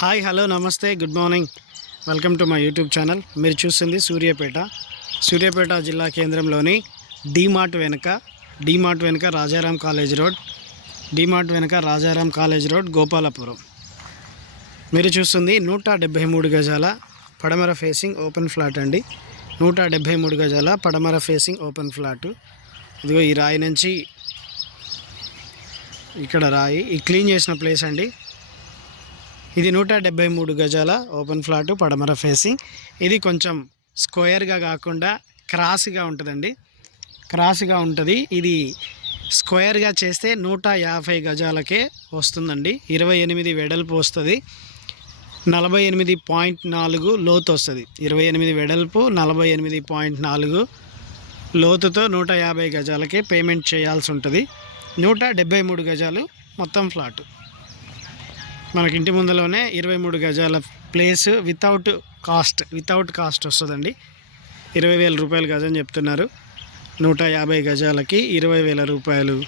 Hi hello నమస్తే good morning. Welcome to my YouTube channel. మీరు చూస్తుంది సూర్యాపేట. సూర్యాపేట జిల్లా కేంద్రంలోని డీమార్ట్ వెనుక డీమార్ట్ వెనుక రాజారాం కాలేజ్ రోడ్ డీమార్ట్ వెనుక రాజారాం కాలేజ్ రోడ్ గోపాలపురం. మీరు చూస్తుంది నూట డెబ్భై మూడు గజాల పడమర ఫేసింగ్ ఓపెన్ ఫ్లాట్ అండి. నూట డెబ్భై మూడు గజాల పడమర ఫేసింగ్ ఓపెన్ ఫ్లాట్. ఇదిగో ఈ రాయి నుంచి ఇక్కడ రాయి. ఈ క్లీన్ చేసిన ప్లేస్ అండి. ఇది నూట డెబ్బై మూడు గజాల ఓపెన్ ఫ్లాట్ పడమర ఫేసింగ్. ఇది కొంచెం స్క్వేర్గా కాకుండా క్రాస్గా ఉంటుందండి. క్రాస్గా ఉంటుంది. ఇది స్క్వేర్గా చేస్తే నూట యాభై గజాలకే వస్తుందండి. ఇరవై ఎనిమిది వెడల్పు వస్తుంది. నలభై ఎనిమిది పాయింట్ నాలుగు లోతు వస్తుంది. ఇరవై ఎనిమిది వెడల్పు నలభై ఎనిమిది పాయింట్ నాలుగు లోతుతో నూట యాభై గజాలకే పేమెంట్ చేయాల్సి ఉంటుంది. నూట డెబ్బై మూడు గజాలు మొత్తం ఫ్లాటు. మనకి ఇంటి ముందులోనే ఇరవై మూడు గజాల place without cost without cost వస్తుందండి. ఇరవై వేల రూపాయలు గజం చెప్తున్నారు. నూట యాభై గజాలకి ఇరవై వేల రూపాయలు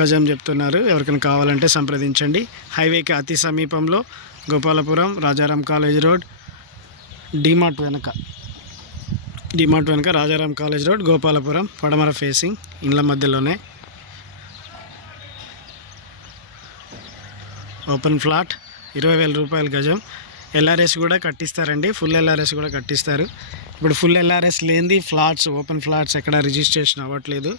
గజం చెప్తున్నారు. ఎవరికైనా కావాలంటే సంప్రదించండి. హైవేకి అతి సమీపంలో గోపాలపురం రాజారాం కాలేజ్ రోడ్ డిమార్ట్ వెనక. డిమార్ట్ వెనక రాజారాం కాలేజ్ రోడ్ గోపాలపురం పడమర ఫేసింగ్ ఇండ్ల మధ్యలోనే. ఓపెన్ ఫ్లాట్ ఇరవై వేల రూపాయల గజం. ఎల్ఆర్ఎస్ కూడా కట్టిస్తారండి. ఫుల్ ఎల్ఆర్ఎస్ కూడా కట్టిస్తారు. ఇప్పుడు ఫుల్ ఎల్ఆర్ఎస్ లేనిది ఫ్లాట్స్ ఓపెన్ ఫ్లాట్స్ ఎక్కడ రిజిస్ట్రేషన్ అవ్వట్లేదు.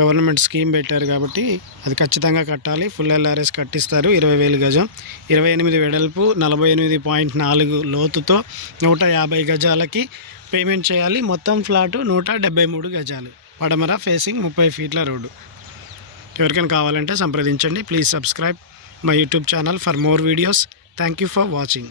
గవర్నమెంట్ స్కీమ్ పెట్టారు కాబట్టి అది ఖచ్చితంగా కట్టాలి. ఫుల్ ఎల్ఆర్ఎస్ కట్టిస్తారు ఇరవై వేలు గజం. ఇరవై ఎనిమిది వెడల్పు నలభై ఎనిమిది పాయింట్ నాలుగు లోతుతో నూట యాభై గజాలకి పేమెంట్ చేయాలి. మొత్తం ఫ్లాటు నూట డెబ్బై మూడు గజాలు. పడమర ఫేసింగ్ ముప్పై ఫీట్ల రోడ్డు. ఎవరికైనా కావాలంటే సంప్రదించండి. Please subscribe. My YouTube channel for more videos thank you for watching